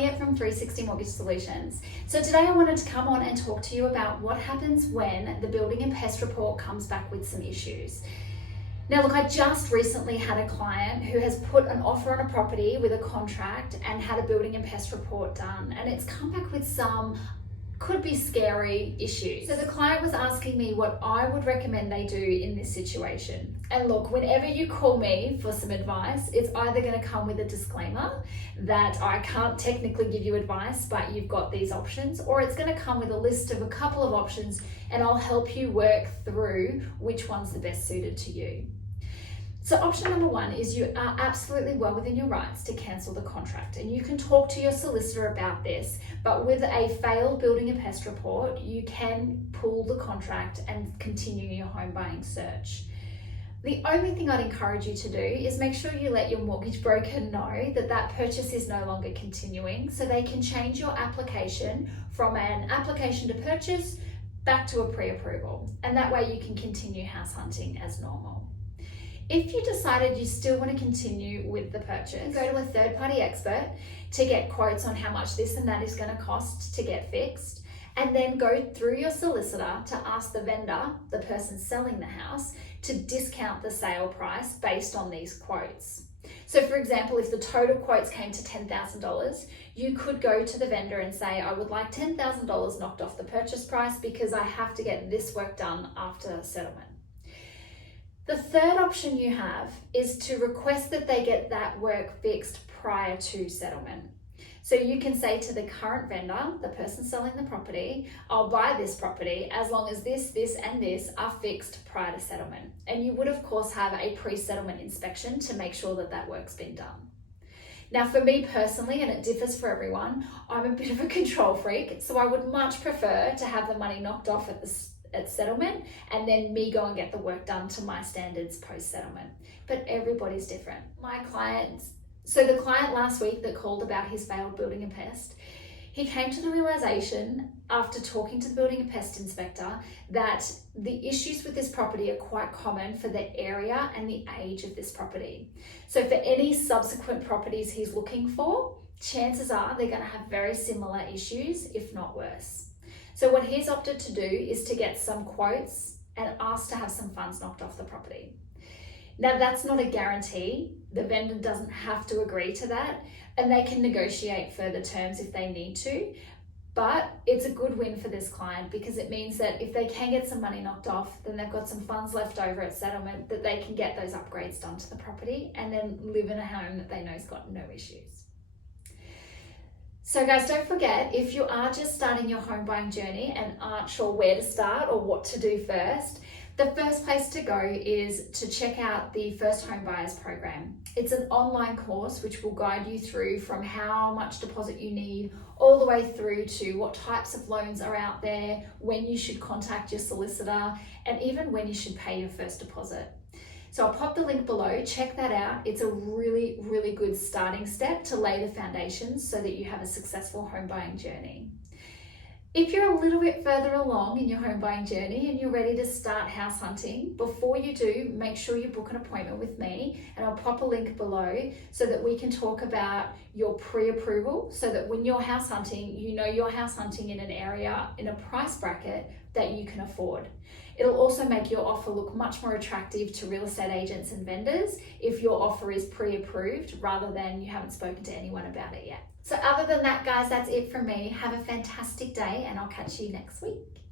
Elliott from 360 Mortgage Solutions. So today I wanted to come on and talk to you about what happens when the building and pest report comes back with some issues. Now look, I just recently had a client who has put an offer on a property with a contract and had a building and pest report done, and it's come back with some could be scary issues. So the client was asking me what I would recommend they do in this situation. And look, whenever you call me for some advice, it's either going to come with a disclaimer that I can't technically give you advice, but you've got these options, or it's going to come with a list of a couple of options and I'll help you work through which one's the best suited to you. So option number one is you are absolutely well within your rights to cancel the contract, and you can talk to your solicitor about this, but with a failed building and pest report, you can pull the contract and continue your home buying search. The only thing I'd encourage you to do is make sure you let your mortgage broker know that that purchase is no longer continuing, so they can change your application from an application to purchase back to a pre-approval, and that way you can continue house hunting as normal. If you decided you still want to continue with the purchase, go to a third-party expert to get quotes on how much this and that is going to cost to get fixed, and then go through your solicitor to ask the vendor, the person selling the house, to discount the sale price based on these quotes. So for example, if the total quotes came to $10,000, you could go to the vendor and say, I would like $10,000 knocked off the purchase price because I have to get this work done after settlement. The third option you have is to request that they get that work fixed prior to settlement. So you can say to the current vendor, the person selling the property, I'll buy this property as long as this, and this are fixed prior to settlement. And you would of course have a pre-settlement inspection to make sure that that work's been done. Now for me personally, and it differs for everyone, I'm a bit of a control freak, so I would much prefer to have the money knocked off at settlement and then me go and get the work done to my standards post-settlement. But everybody's different. So the client last week that called about his failed building and pest, he came to the realization after talking to the building and pest inspector that the issues with this property are quite common for the area and the age of this property. So for any subsequent properties he's looking for, chances are they're going to have very similar issues, if not worse. So what he's opted to do is to get some quotes and ask to have some funds knocked off the property. Now that's not a guarantee. The vendor doesn't have to agree to that, and they can negotiate further terms if they need to. But it's a good win for this client because it means that if they can get some money knocked off, then they've got some funds left over at settlement that they can get those upgrades done to the property and then live in a home that they know's got no issues. So guys, don't forget, if you are just starting your home buying journey and aren't sure where to start or what to do first, the first place to go is to check out the First Home Buyers Program. It's an online course which will guide you through from how much deposit you need all the way through to what types of loans are out there, when you should contact your solicitor, and even when you should pay your first deposit. So I'll pop the link below, check that out. It's a really, really good starting step to lay the foundations so that you have a successful home buying journey. If you're a little bit further along in your home buying journey and you're ready to start house hunting, before you do, make sure you book an appointment with me, and I'll pop a link below so that we can talk about your pre-approval, so that when you're house hunting, you know you're house hunting in an area, in a price bracket that you can afford. It'll also make your offer look much more attractive to real estate agents and vendors if your offer is pre-approved rather than you haven't spoken to anyone about it yet. So other than that, guys, that's it from me. Have a fantastic day and I'll catch you next week.